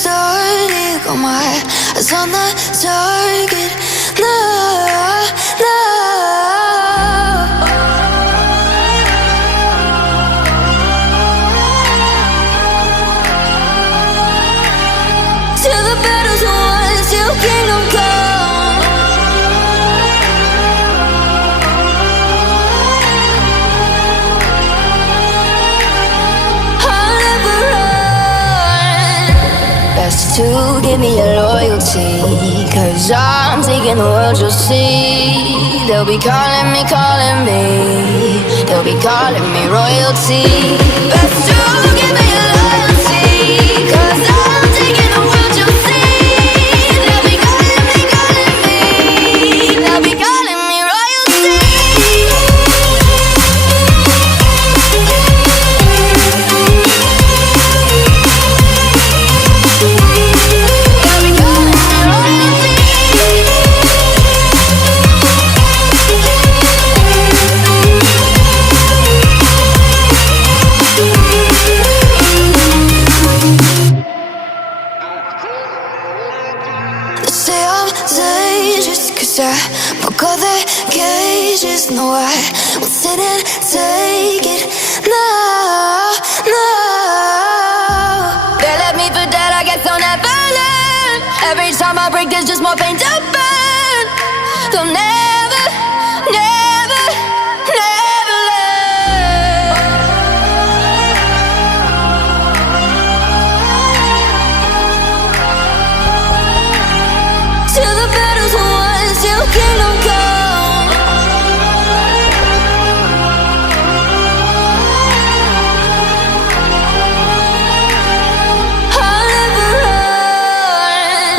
started. Got my eyes on the target. No, no. Till the battle's won, till kingdom come. I'll never run. Best to give me your loyalty, 'cause I'm taking the world, you'll see. They'll be calling me, they'll be calling me royalty. Best to give me your loyalty, 'cause I'm taking the world, you'll see. They'll be calling me, they'll be calling me royalty. Say I'm dangerous, 'cause I broke all the cages. No, I won't sit and take it. No, no. They left me for dead, I guess I'll never learn. Every time I break, there's just more pain to burn. They'll never, never, never learn. Till the battle's won, till kingdom come. I'll never run.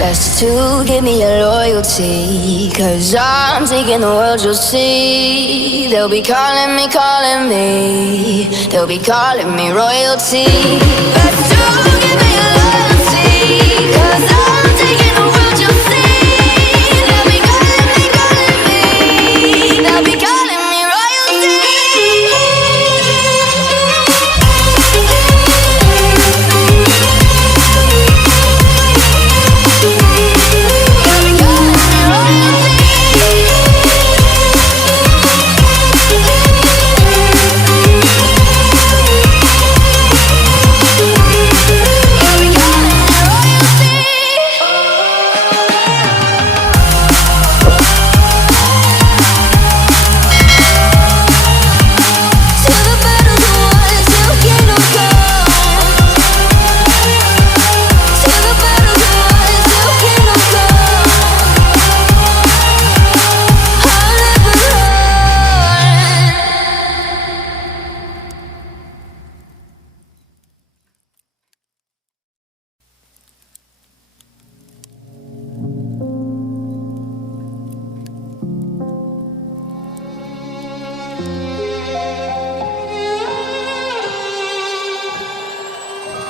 Best to give me your loyalty, 'cause I'm taking the world, you'll see. They'll be calling me, they'll be calling me royalty. Best to give me your loyalty, 'cause I'm taking the world, you'll see. They'll be calling me, they'll be calling me royalty.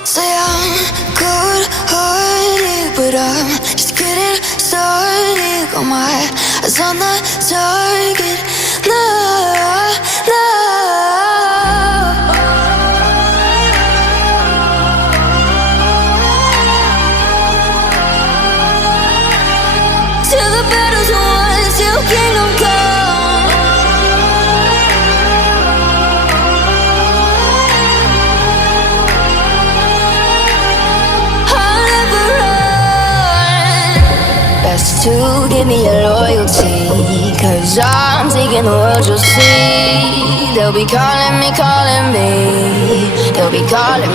Say I'm good-hearted, but I'm just getting started. Got my eyes on the target. No, no. Till the battle's won, till kingdom come. I'll never run. Best to give me your loyalty, 'cause I'm taking the world, you'll see. They'll be calling me, they'll be calling me